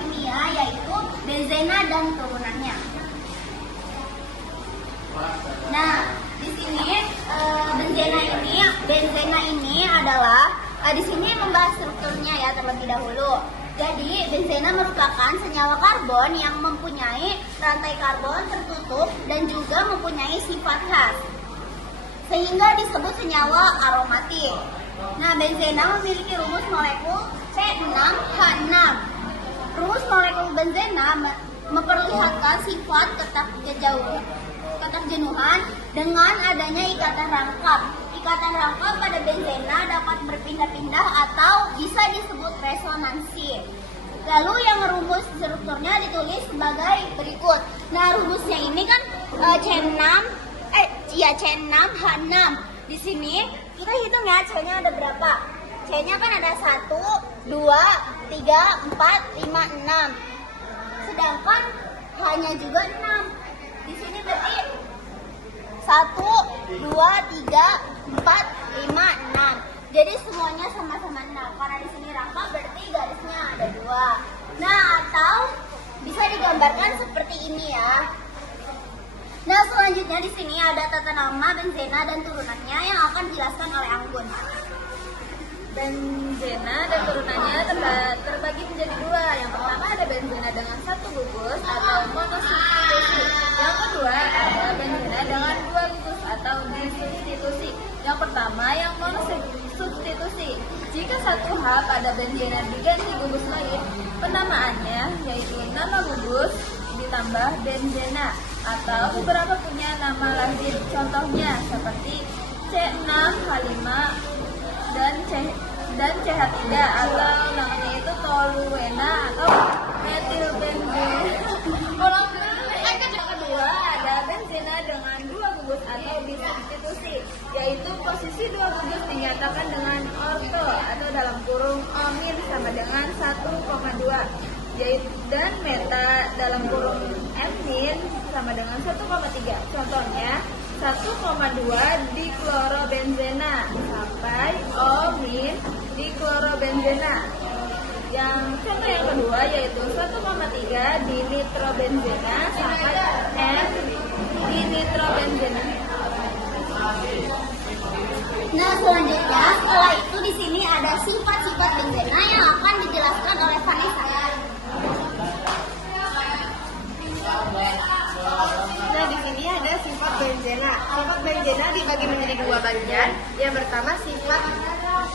kimia, yaitu benzena dan turunannya. Nah, di sini benzena ini adalah di sini membahas strukturnya ya terlebih dahulu. Jadi, benzena merupakan senyawa karbon yang mempunyai rantai karbon tertutup dan juga mempunyai sifat khas, sehingga disebut senyawa aromatik. Nah, benzena memiliki rumus molekul C6H6. Rumus molekul benzena memperlihatkan sifat keterjenuhan dengan adanya ikatan rangkap. Ikatan rangkap pada benzena dapat berpindah-pindah atau bisa disebut resonansi. Lalu yang rumus strukturnya ditulis sebagai berikut. Nah, rumusnya ini kan C6H6. Di sini kita hitung ya, C-nya ada berapa? C-nya kan ada 1, 2, 3, 4, 5, 6. Sedangkan H-nya juga 6. Di sini berarti 1, 2, 3, 4, 5, 6. Jadi semuanya sama-sama 6. Karena di sini rangkap berarti garisnya ada 2. Nah, atau bisa digambarkan seperti ini ya. Nah, selanjutnya di sini ada tata nama benzena dan turunannya yang akan dijelaskan oleh Anggun. Benzena dan turunannya terbagi menjadi dua. Yang pertama ada benzena dengan satu gugus atau monosubstitusi. Yang kedua ada benzena dengan dua gugus atau disubstitusi. Yang pertama yang monosubstitusi. Jika satu H pada benzena diganti gugus lain, penamaannya yaitu nama gugus ditambah benzena atau beberapa punya nama lazim. Contohnya seperti C6H5 dan CH3 atau namanya itu toluena atau metilbenzena. Yang kedua ada benzena dengan dua gugus atau disubstitusi, yaitu posisi dua gugus dinyatakan dengan orto atau dalam kurung omin sama dengan 1,2, yaitu dan meta dalam kurung min sama dengan 1,3. Contohnya 1,2 diklorobenzena sampai O- diklorobenzena. Yang contoh yang kedua yaitu 1,3 dinitrobenzena sampai N dinitrobenzena. Nah, selanjutnya setelah itu di sini ada sifat-sifat benzena yang akan dijelaskan oleh Vanessa. Nah, di sini ada sifat benzena. Sifat benzena dibagi menjadi dua bagian. Yang pertama sifat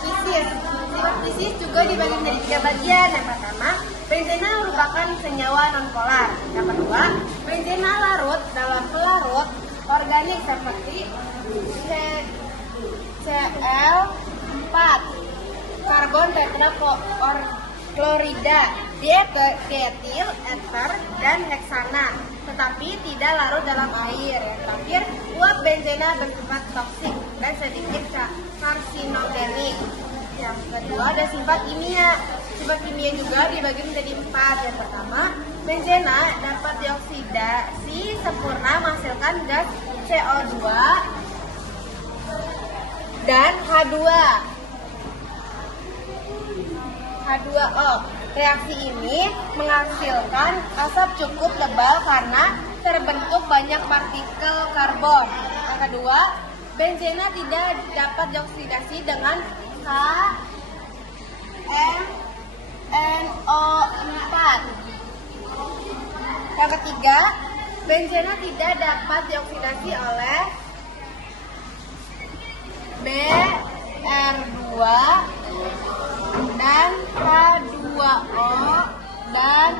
fisis. Sifat fisis juga dibagi menjadi tiga bagian. Yang pertama, benzena merupakan senyawa nonpolar. Yang kedua, benzena larut dalam pelarut organik seperti Cl4, karbon tetraklorida, dietil ether, dan heksana, tetapi tidak larut dalam air. Yang terakhir, uap benzena bersifat toksik dan sedikit karsinogenik. Yang kedua ada sifat kimia. Sifat kimia juga dibagi menjadi 4. Yang pertama, benzena dapat dioksidasi sempurna menghasilkan gas CO2 dan H2O. Reaksi ini menghasilkan asap cukup tebal karena terbentuk banyak partikel karbon. Yang kedua, benzena tidak dapat dioksidasi dengan HNO4. Yang ketiga, benzena tidak dapat dioksidasi oleh Br2 dan H2O dan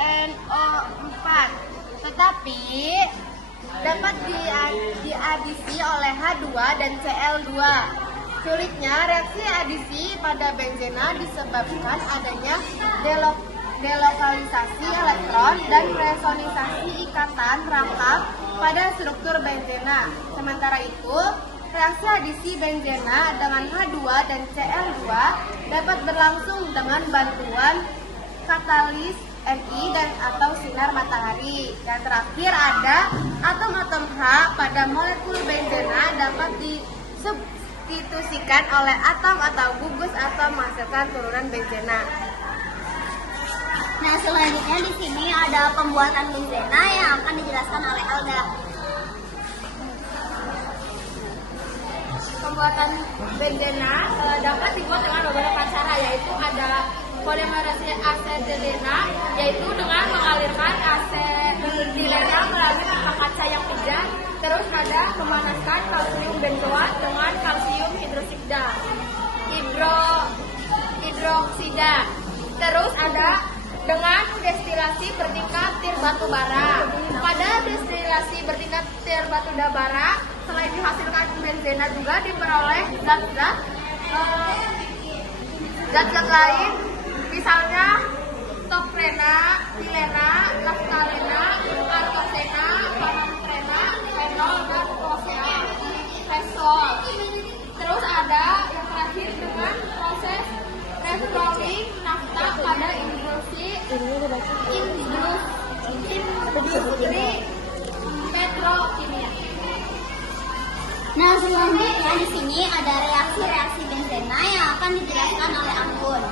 KNO4, tetapi dapat diadisi oleh H2 dan Cl2. Sulitnya reaksi adisi pada benzena disebabkan adanya delokalisasi elektron dan resonisasi ikatan rangkap pada struktur benzena. Sementara itu, reaksi adisi benzena dengan H2 dan Cl2 dapat berlangsung dengan bantuan katalis Ni dan atau sinar matahari. Dan terakhir ada atom-atom H pada molekul benzena dapat disubstitusikan oleh atom atau gugus atau menghasilkan turunan benzena. Nah, selanjutnya di sini ada pembuatan benzena yang akan dijelaskan oleh Alda. Pembuatan benzena dapat dibuat dengan beberapa cara, yaitu ada polimerase asetilena, yaitu dengan mengalirkan asetilena melalui pipa kaca yang pijat. Terus ada memanaskan kalsium benzoat dengan kalsium hidroksida. Terus ada dengan destilasi bertingkat tir batu bara. Pada destilasi bertingkat tir batu bara, selain dihasilkan benzena juga diperoleh zat-zat lain, misalnya toprena, tilena, naftalena, artosena, panatrena, fenol, dan fesol. Terus ada yang terakhir dengan proses retrolling nafta pada industri petrokimia. Nah, selanjutnya di sini ada reaksi-reaksi benzena yang akan dijelaskan oleh Anggun.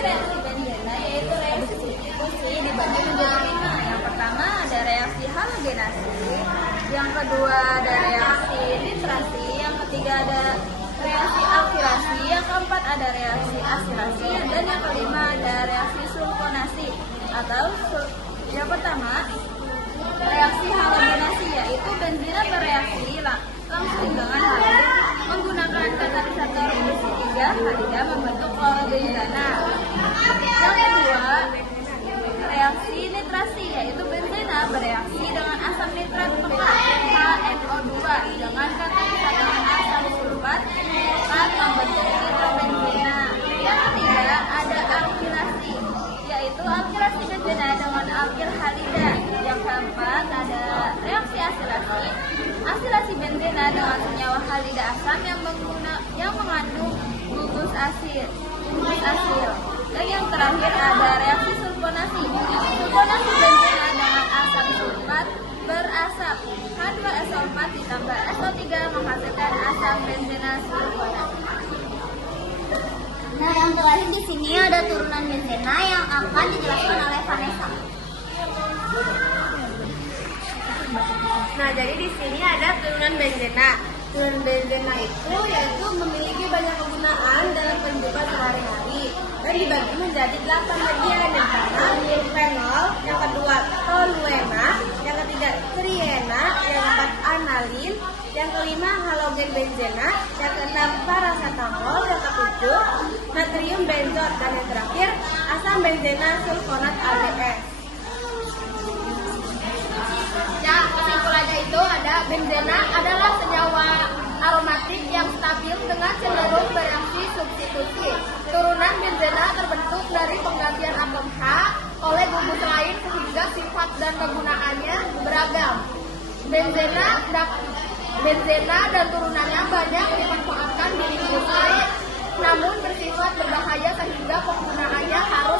Reaksi benzena yaitu reaksi substitusi dibagi menjadi 5. Yang pertama ada reaksi halogenasi, yang kedua ada reaksi nitrasi, yang ketiga ada reaksi alkilasi, yang keempat ada reaksi asilasi, dan yang kelima ada reaksi sulfonasi. Atau yang pertama reaksi halogenasi, yaitu benzena bereaksi langsung dengan halogen menggunakan katalisator industri 3 halida membentuk klorobenzena. Yang kedua reaksi nitrasi, yaitu benzena bereaksi dengan asam nitrat pekat HNO2 dengan katalisator asam sulfat membentuk nitrobenzena. Yang ketiga ada alkilasi, yaitu alkilasi benzena dengan alkil halida. Yang keempat ada reaksi asilasi, asilasi benzena dengan senyawa halida asam yang mengandung gugus asil. Dan yang terakhir ada reaksi sulfonasi, sulfonasi benzena dengan asam sulfat berasap H2SO4 ditambah SO3 menghasilkan asam benzena sulfonat. Nah, yang terakhir di sini ada turunan benzena yang akan dijelaskan oleh Vanessa. Nah, jadi di sini ada turunan benzena. Turunan benzena itu yaitu memiliki banyak kegunaan dalam kehidupan sehari-hari dan dibagi menjadi 8 bagian. Yang pertama fenol, yang kedua toluena, yang ketiga triena, yang keempat analin, yang kelima halogen benzena, yang keenam paracetamol, yang ketujuh natrium benzot, dan yang terakhir asam benzena sulfonat ABS. Ya, kesimpulannya itu ada benzena adalah senyawa aromatik yang stabil dengan cenderung bereaksi substitusi. Turunan benzena terbentuk dari penggantian atom H oleh gugus lain sehingga sifat dan kegunaannya beragam. Benzena dan turunannya banyak dimanfaatkan di gugus lain, namun bersifat berbahaya sehingga penggunaannya harus